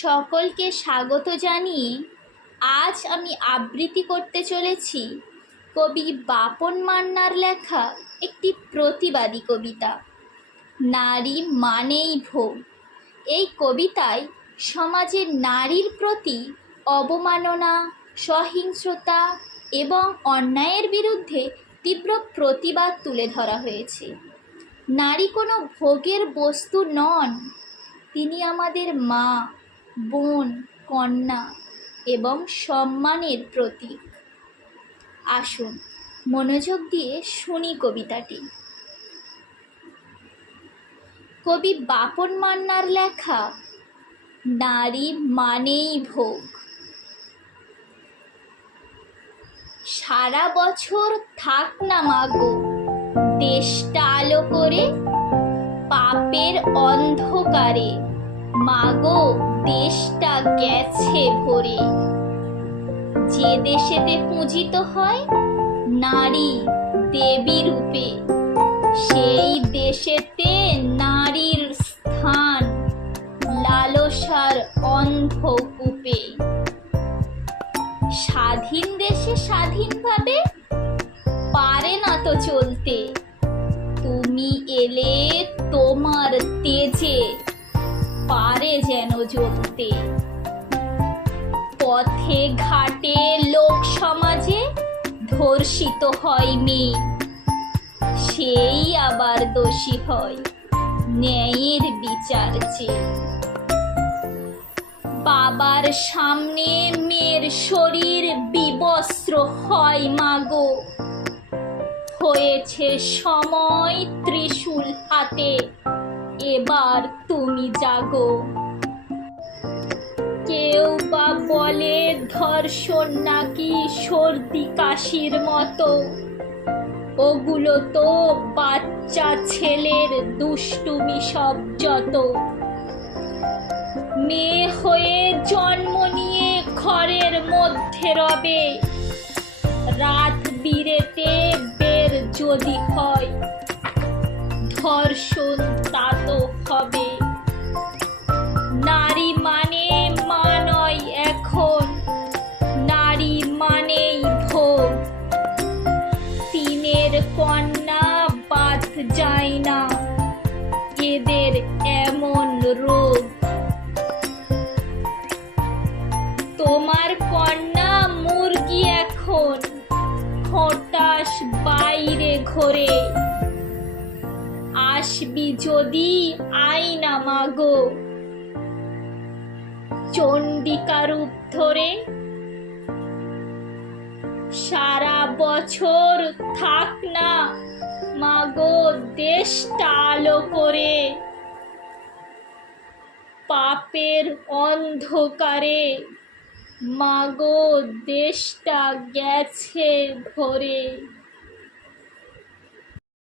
সকলকে স্বাগত জানিয়ে আজ আমি আবৃত্তি করতে চলেছি কবি বাপন মান্নার লেখা একটি প্রতিবাদী কবিতা, নারী মানেই ভোগ। এই কবিতায় সমাজের নারীর প্রতি অবমাননা, সহিংসতা এবং অন্যায়ের বিরুদ্ধে তীব্র প্রতিবাদ তুলে ধরা হয়েছে। নারী কোনো ভোগের বস্তু নন, তিনি আমাদের মা, বোন, কন্যা এবং সম্মানের প্রতীক। আসুন মনোযোগ দিয়ে শুনি কবিতাটি। কবি বাপন মান্নার লেখা নারী মানেই ভোগ। সারা বছর থাক না মাগো দেশটা আলো করে, পাপের অন্ধকারে মাগো দেশটা গেছে ভরে। যে দেশেতে পূজিত হয় নারী দেবী রূপে, সেই দেশেতে নারীর স্থান লালসার অন্ধকূপে। স্বাধীন দেশে স্বাধীনভাবে পারে না তো চলতে, তুমি এলে তোমার তেজে পারে যেন জ্বলতে। পথে ঘাটে লোক সমাজে ধর্ষিত হয় মেয়ে, সেই আবার দোষী হয় ন্যায়ের বিচার চেয়ে। বাবার সামনে মেয়ের শরীর বিবস্ত্র হয় মাগো, হয়েছে সময় ত্রিশূল হাতে এবার তুমি জাগো। কেউ বা বলে ধর্ষণ নাকি সর্দি কাশির মতো, ওগুলো তো বাচ্চা ছেলের দুষ্টুমি সব যত। মেয়ে হয়ে জন্ম নিয়ে ঘরের মধ্যে রবে, রাত বিরেতে বের যদি হয় ধর্ষণ তা তো হবে। নারী মানে মা নয় এখন, নারী মানেই ভোগ। তিনের কন্যা বাদ যায় না এদের এমন রোগ। তোমার কন্যা মুরগি এখন খোটাস বাইরে ঘোরে, আসবি যদি আইনা মাগো চণ্ডিকা রূপ ধরে। সারা বছর থাক না মাগো দেশটা আলো করে, পাপের অন্ধকারে মাগো দেশটা গেছে ভরে।